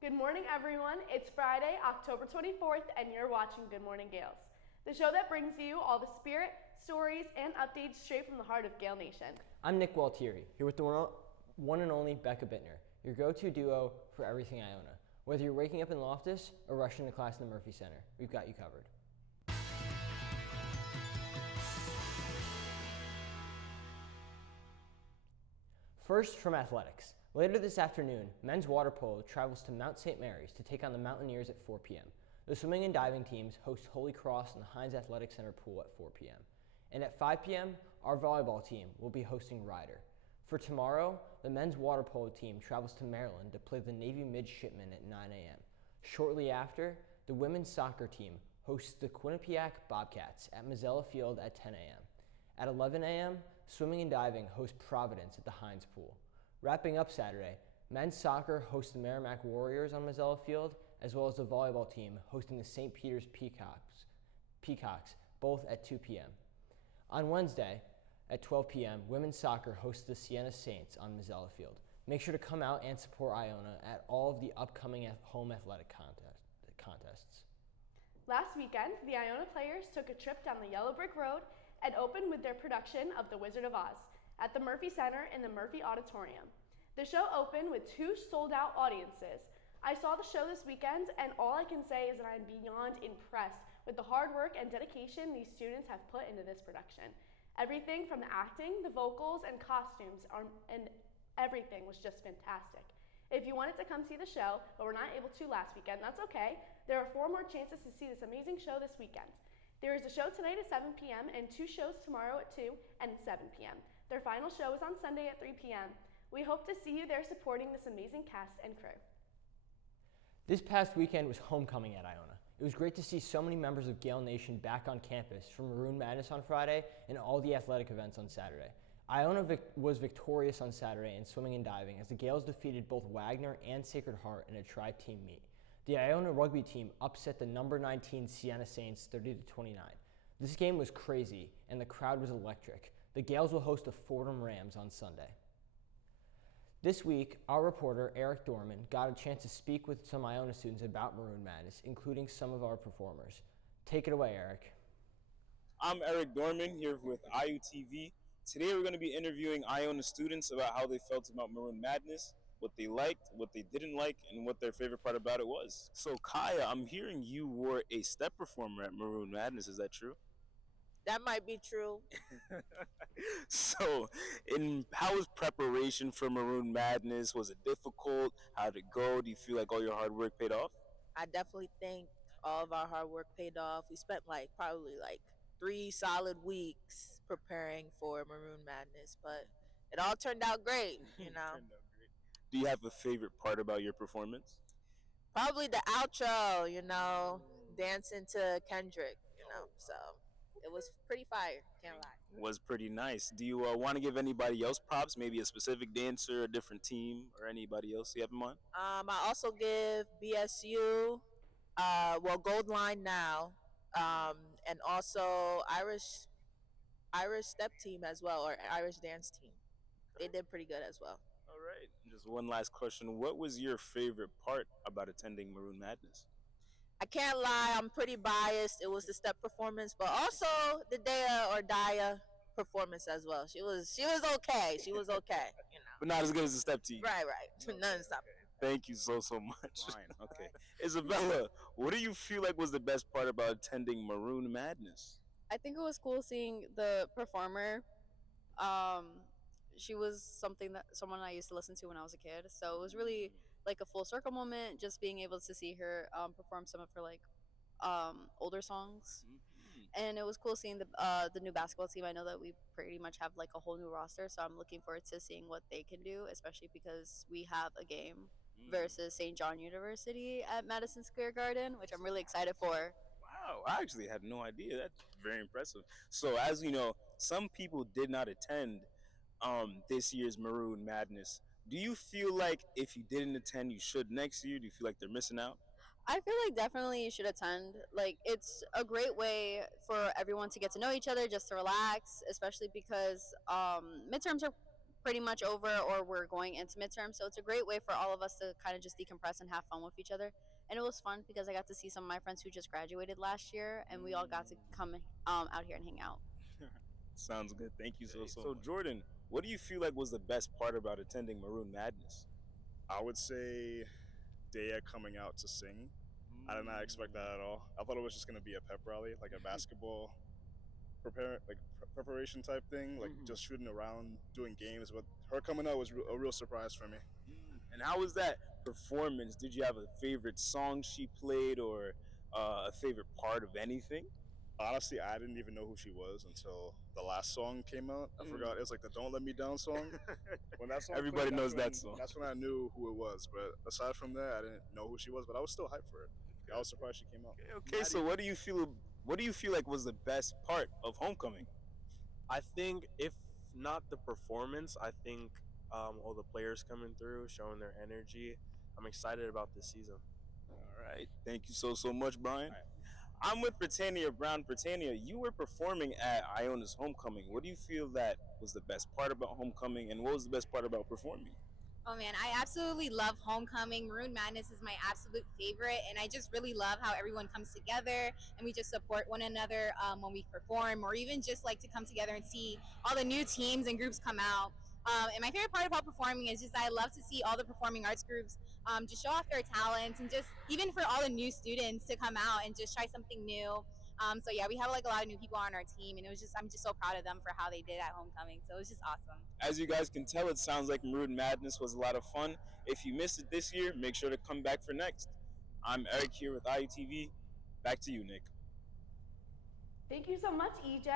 Good morning, everyone. It's Friday, October 24th, and you're watching Good Morning Gaels, the show that brings you all the spirit, stories, and updates straight from the heart of Gael Nation. I'm Nick Gualtiere, here with the one and only Becca Bittner, your go-to duo for everything Iona. Whether you're waking up in Loftus or rushing to class in the Murphy Center, we've got you covered. First, from athletics. Later this afternoon, men's water polo travels to Mount St. Mary's to take on the Mountaineers at 4 p.m. The swimming and diving teams host Holy Cross in the Hines Athletic Center pool at 4 p.m. And at 5 p.m., our volleyball team will be hosting Ryder. For tomorrow, the men's water polo team travels to Maryland to play the Navy Midshipmen at 9 a.m. Shortly after, the women's soccer team hosts the Quinnipiac Bobcats at Mazzella Field at 10 a.m. At 11 a.m., swimming and diving host Providence at the Hines Pool. Wrapping up Saturday, men's soccer hosts the Merrimack Warriors on Mazzella Field, as well as the volleyball team hosting the St. Peter's Peacocks, both at 2 p.m. On Wednesday, at 12 p.m., women's soccer hosts the Siena Saints on Mazzella Field. Make sure to come out and support Iona at all of the upcoming home athletic contests. Last weekend, the Iona players took a trip down the Yellow Brick Road and opened with their production of The Wizard of Oz at the Murphy Center in the Murphy Auditorium. The show opened with 2 sold-out audiences. I saw the show this weekend, and all I can say is that I'm beyond impressed with the hard work and dedication these students have put into this production. Everything from the acting, the vocals, and costumes, and everything was just fantastic. If you wanted to come see the show, but were not able to last weekend, that's okay. There are 4 more chances to see this amazing show this weekend. There is a show tonight at 7 p.m. and 2 shows tomorrow at 2 and 7 p.m. Their final show is on Sunday at 3 p.m. We hope to see you there supporting this amazing cast and crew. This past weekend was homecoming at Iona. It was great to see so many members of Gael Nation back on campus from Maroon Madness on Friday and all the athletic events on Saturday. Iona was victorious on Saturday in swimming and diving as the Gaels defeated both Wagner and Sacred Heart in a tri-team meet. The Iona rugby team upset the number 19 Siena Saints 30-29. This game was crazy and the crowd was electric. The Gaels will host the Fordham Rams on Sunday. This week, our reporter, Eric Doorman, got a chance to speak with some Iona students about Maroon Madness, including some of our performers. Take it away, Eric. I'm Eric Doorman here with IUTV. Today we're going to be interviewing Iona students about how they felt about Maroon Madness, what they liked, what they didn't like, and what their favorite part about it was. So Kaya, I'm hearing you were a step performer at Maroon Madness. Is that true? That might be true. So, how was preparation for Maroon Madness? Was it difficult? How did it go? Do you feel like all your hard work paid off? I definitely think all of our hard work paid off. We spent probably 3 solid weeks preparing for Maroon Madness, but it all turned out great, you know. Turned out great. Do you have a favorite part about your performance? Probably the outro, dancing to Kendrick, so it was pretty fire, can't lie. Was pretty nice. Do you want to give anybody else props? Maybe a specific dancer, a different team, or anybody else you have in mind? I also give BSU, Gold Line now, and also Irish step team as well, or Irish dance team. They did pretty good as well. All right. Just one last question. What was your favorite part about attending Maroon Madness? I can't lie, I'm pretty biased. It was the step performance, but also the Dea or Daya performance as well. She was okay. She was okay, But not as good as the step team. Right. None stop. Thank you so much. Fine. Okay. Isabella, what do you feel like was the best part about attending Maroon Madness? I think it was cool seeing the performer. She was someone I used to listen to when I was a kid, so it was really like a full circle moment. Just being able to see her perform some of her older songs, and it was cool seeing the new basketball team. I know that we pretty much have like a whole new roster, so I'm looking forward to seeing what they can do, especially because we have a game versus St. John University at Madison Square Garden, which I'm really excited for. Wow, I actually had no idea. That's very impressive. So, as you know, some people did not attend this year's Maroon Madness. Do you feel like if you didn't attend, you should next year? Do you feel like they're missing out? I feel like definitely you should attend. Like, it's a great way for everyone to get to know each other, just to relax, especially because midterms are pretty much over or we're going into midterm. So it's a great way for all of us to kind of just decompress and have fun with each other. And it was fun because I got to see some of my friends who just graduated last year, and we all got to come out here and hang out. Sounds good. Thank you so So much. Jordan, what do you feel like was the best part about attending Maroon Madness? I would say Daya coming out to sing. I did not expect that at all. I thought it was just going to be a pep rally, like a basketball preparation type thing, like just shooting around, doing games. But her coming out was a real surprise for me. And how was that performance? Did you have a favorite song she played or a favorite part of anything? Honestly, I didn't even know who she was until the last song came out. I forgot it was like the "Don't Let Me Down" song. When that song Everybody played, knows that that's song. That's when I knew who it was. But aside from that, I didn't know who she was. But I was still hyped for it. I was surprised she came out. Okay, so what do you feel? What do you feel like was the best part of homecoming? I think if not the performance, I think all the players coming through, showing their energy. I'm excited about this season. All right, thank you so much, Brian. I'm with Britannia Brown. Britannia, you were performing at Iona's homecoming. What do you feel that was the best part about homecoming, and what was the best part about performing? Oh man, I absolutely love homecoming. Maroon Madness is my absolute favorite, and I just really love how everyone comes together and we just support one another when we perform, or even just like to come together and see all the new teams and groups come out. And my favorite part about performing is just I love to see all the performing arts groups just show off their talents, and just even for all the new students to come out and just try something new. So yeah, we have like a lot of new people on our team, and I'm just so proud of them for how they did at homecoming. So it was just awesome. As you guys can tell, it sounds like Maroon Madness was a lot of fun. If you missed it this year, make sure to come back for next. I'm Eric here with IUTV. Back to you, Nick. Thank you so much, EJ.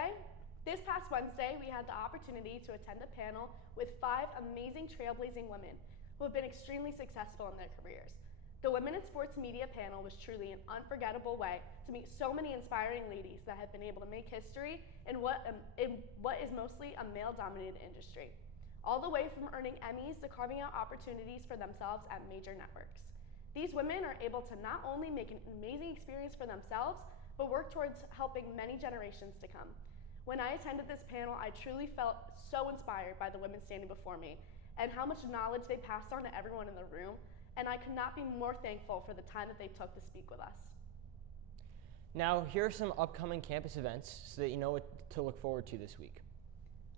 This past Wednesday, we had the opportunity to attend a panel with 5 amazing trailblazing women who have been extremely successful in their careers. The Women in Sports Media panel was truly an unforgettable way to meet so many inspiring ladies that have been able to make history in what is mostly a male-dominated industry, all the way from earning Emmys to carving out opportunities for themselves at major networks. These women are able to not only make an amazing experience for themselves, but work towards helping many generations to come. When I attended this panel, I truly felt so inspired by the women standing before me and how much knowledge they passed on to everyone in the room, and I could not be more thankful for the time that they took to speak with us. Now, here are some upcoming campus events so that you know what to look forward to this week.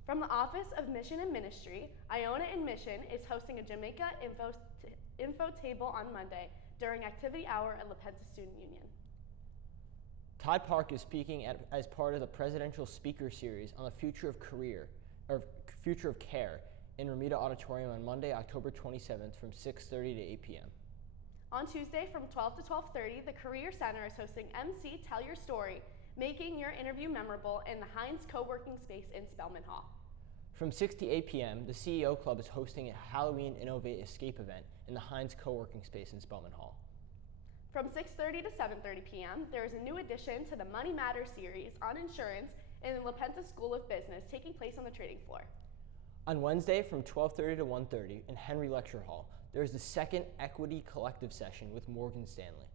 From the Office of Mission and Ministry, Iona in Mission is hosting a Jamaica info table on Monday during activity hour at La Penta Student Union. Todd Park is speaking as part of the Presidential Speaker Series on the future of care in Ramita Auditorium on Monday, October 27th from 6:30 to 8 p.m. On Tuesday from 12 to 12:30, the Career Center is hosting MC Tell Your Story, making your interview memorable in the Heinz co-working space in Spelman Hall. From 6 to 8 p.m., the CEO Club is hosting a Halloween Innovate Escape event in the Heinz co-working space in Spelman Hall. From 6:30 to 7:30 p.m., there is a new addition to the Money Matters series on insurance in the La Penta School of Business taking place on the trading floor. On Wednesday from 12:30 to 1:30 in Henry Lecture Hall, there is the second Equity Collective session with Morgan Stanley.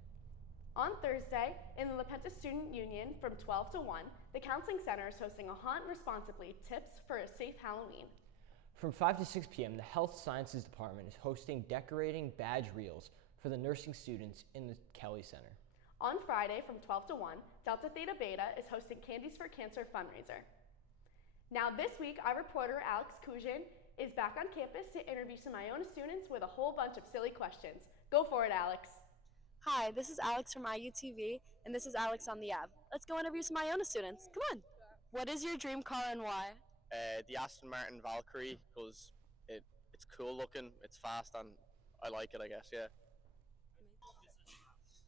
On Thursday, in the La Penta Student Union from 12 to 1, the Counseling Center is hosting a Haunt Responsibly Tips for a Safe Halloween. From 5 to 6 p.m., the Health Sciences Department is hosting Decorating Badge Reels for the nursing students in the Kelly Center. On Friday from 12 to 1, Delta Theta Beta is hosting Candies for Cancer fundraiser. Now this week, our reporter Alex Kuzian is back on campus to interview some Iona students with a whole bunch of silly questions. Go for it, Alex. Hi, this is Alex from IUTV, and this is Alex on the app. Let's go interview some Iona students. Come on. What is your dream car and why? The Aston Martin Valkyrie, because it's cool looking, it's fast, and I like it, I guess, yeah.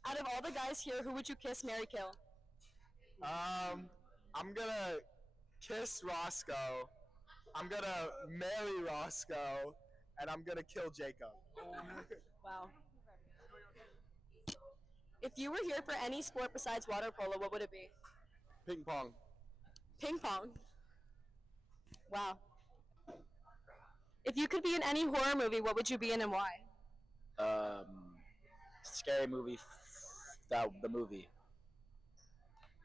Out of all the guys here, who would you kiss, marry, kill? I'm gonna kiss Roscoe, I'm gonna marry Roscoe, and I'm gonna kill Jacob. Wow. If you were here for any sport besides water polo, what would it be? Ping pong. Ping pong. Wow. If you could be in any horror movie, what would you be in and why? Scary movie, the movie,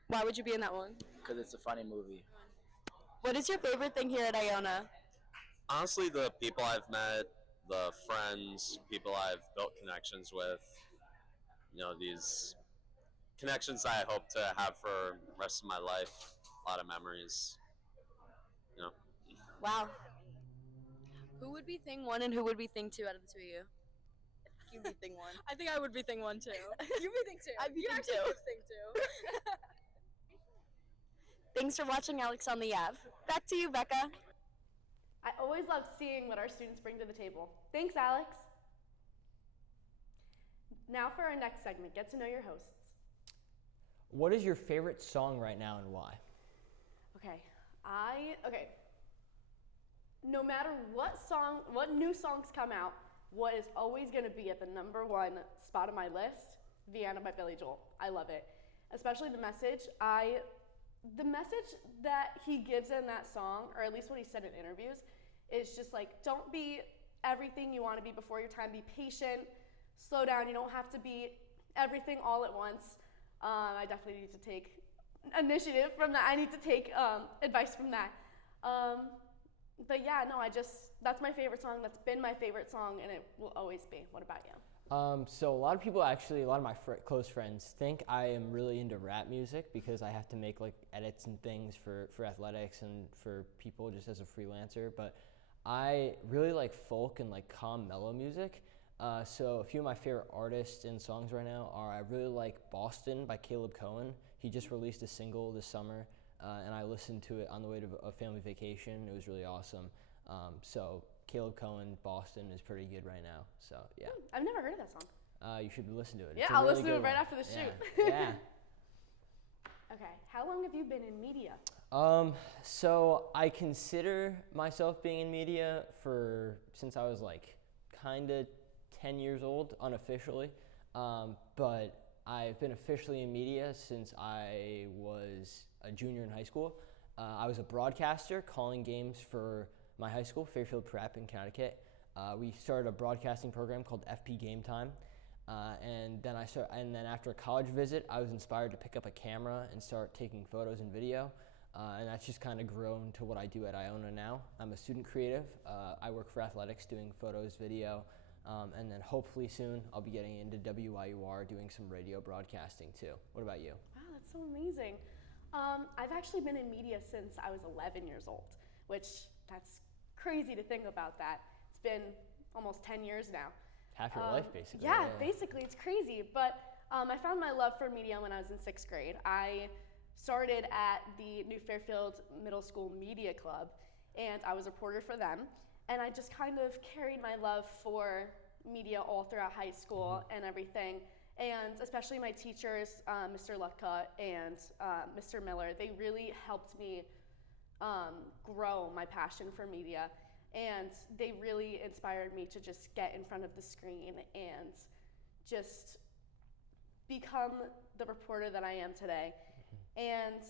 Why would you be in that one? because it's a funny movie. What is your favorite thing here at Iona? Honestly, the people I've met, the friends, people I've built connections with, these connections I hope to have for the rest of my life. A lot of memories. You know. Wow. Who would be thing one and who would be thing two out of the two of you? You be thing one. I think I would be thing one too. You be thing two. I'd be you thing actually two. is thing two. Thanks for watching Alex on the Ave. Back to you, Becca. I always love seeing what our students bring to the table. Thanks, Alex. Now for our next segment, get to know your hosts. What is your favorite song right now and why? Okay. No matter what new songs come out, what is always going to be at the #1 spot on my list, Vienna by Billy Joel. I love it. Especially the message. The message that he gives in that song, or at least what he said in interviews, is just like, don't be everything you want to be before your time. Be patient, slow down. You don't have to be everything all at once. I definitely need to take initiative from that. I need to take advice from that. But yeah, no, that's my favorite song. That's been my favorite song, and it will always be. What about you? So a lot of people actually, a lot of my close friends think I am really into rap music because I have to make like edits and things for athletics and for people just as a freelancer. But I really like folk and like calm, mellow music. So a few of my favorite artists and songs right now are, I really like Boston by Caleb Cohen. He just released a single this summer, and I listened to it on the way to a family vacation. It was really awesome. So Caleb Cohen, Boston is pretty good right now. So yeah. I've never heard of that song. You should listen to it. Yeah, It's a I'll really listen to good it right one. after the shoot. Yeah. Okay, how long have you been in media? So I consider myself being in media since I was like kind of 10 years old, unofficially. But I've been officially in media since I was a junior in high school. I was a broadcaster calling games for my high school, Fairfield Prep in Connecticut. We started a broadcasting program called FP Game Time. And then after a college visit, I was inspired to pick up a camera and start taking photos and video. And that's just kind of grown to what I do at Iona now. I'm a student creative. I work for athletics doing photos, video, and then hopefully soon I'll be getting into WYUR doing some radio broadcasting too. What about you? Wow, that's so amazing. I've actually been in media since I was 11 years old, which that's crazy to think about that. It's been almost 10 years now. Half your life, basically. Yeah, basically, it's crazy. But I found my love for media when I was in 6th grade. I started at the New Fairfield Middle School Media Club, and I was a reporter for them. And I just kind of carried my love for media all throughout high school and everything. And especially my teachers, Mr. Lutka and Mr. Miller, they really helped me grow my passion for media. And they really inspired me to just get in front of the screen and just become the reporter that I am today. And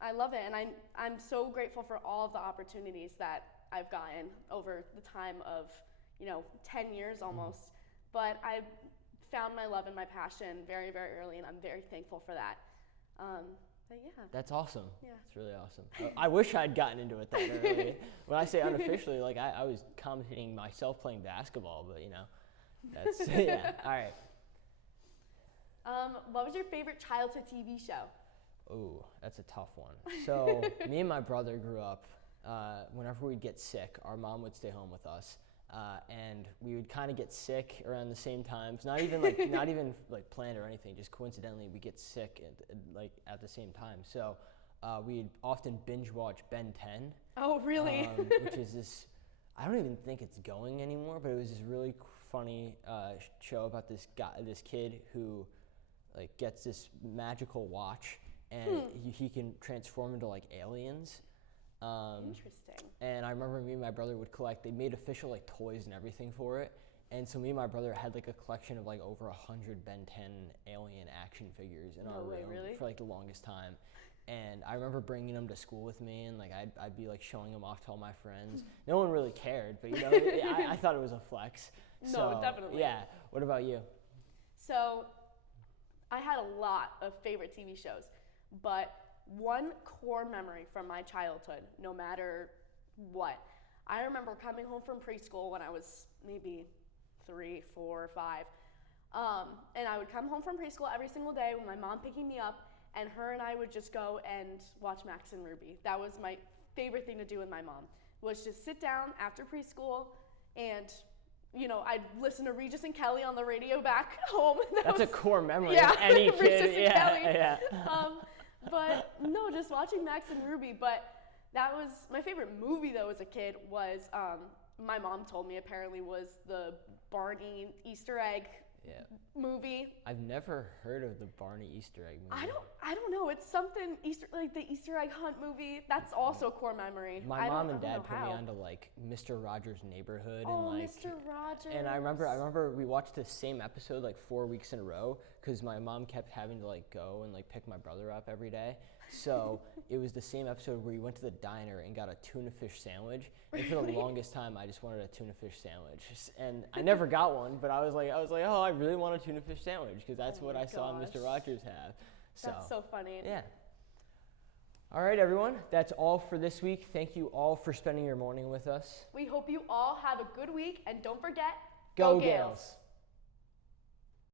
I love it, and I'm so grateful for all of the opportunities that I've gotten over the time of 10 years almost. But I found my love and my passion very, very early, and I'm very thankful for that. But yeah. That's awesome. Yeah. It's really awesome. I wish I'd gotten into it that early. When I say unofficially, like I was commentating myself playing basketball, but that's yeah. All right. What was your favorite childhood TV show? Ooh, that's a tough one. So me and my brother grew up. Whenever we'd get sick, our mom would stay home with us, and we would kind of get sick around the same times. Not even planned or anything. Just coincidentally, we get sick at the same time. So we'd often binge watch Ben 10. Oh, really? Which is this. I don't even think it's going anymore, but it was this really funny show about this kid who gets this magical watch. And he can transform into aliens. Interesting. And I remember me and my brother would collect. They made official toys and everything for it. And so me and my brother had a collection of over 100 Ben 10 alien action figures in our room for the longest time. And I remember bringing them to school with me, and I'd be showing them off to all my friends. No one really cared, but I thought it was a flex. No, definitely. Yeah. What about you? So I had a lot of favorite TV shows. But one core memory from my childhood, no matter what, I remember coming home from preschool when I was maybe 3, 4, 5. And I would come home from preschool every single day with my mom picking me up, and her and I would just go and watch Max and Ruby. That was my favorite thing to do with my mom, was just sit down after preschool and, you know, I'd listen to Regis and Kelly on the radio back home. That's a core memory yeah, of any Regis kid. and Yeah, Kelly. yeah. But no, just watching Max and Ruby. But that was my favorite movie though as a kid was, my mom told me apparently was the Barney Easter egg movie. I've never heard of the Barney Easter egg movie. I don't know. It's something like the Easter egg hunt movie. That's also a core memory. My mom and dad put me onto like Mr. Rogers' Neighborhood and like Mr. Rogers. And I remember we watched the same episode like 4 weeks in a row because my mom kept having to like go and like pick my brother up every day. So it was the same episode where we went to the diner and got a tuna fish sandwich. And for the longest time, I just wanted a tuna fish sandwich. And I never got one, but I was like, oh, I really want a tuna fish sandwich because that's what I saw Mr. Rogers have. So, that's so funny. Yeah. All right, everyone. That's all for this week. Thank you all for spending your morning with us. We hope you all have a good week, and don't forget, Go Gaels!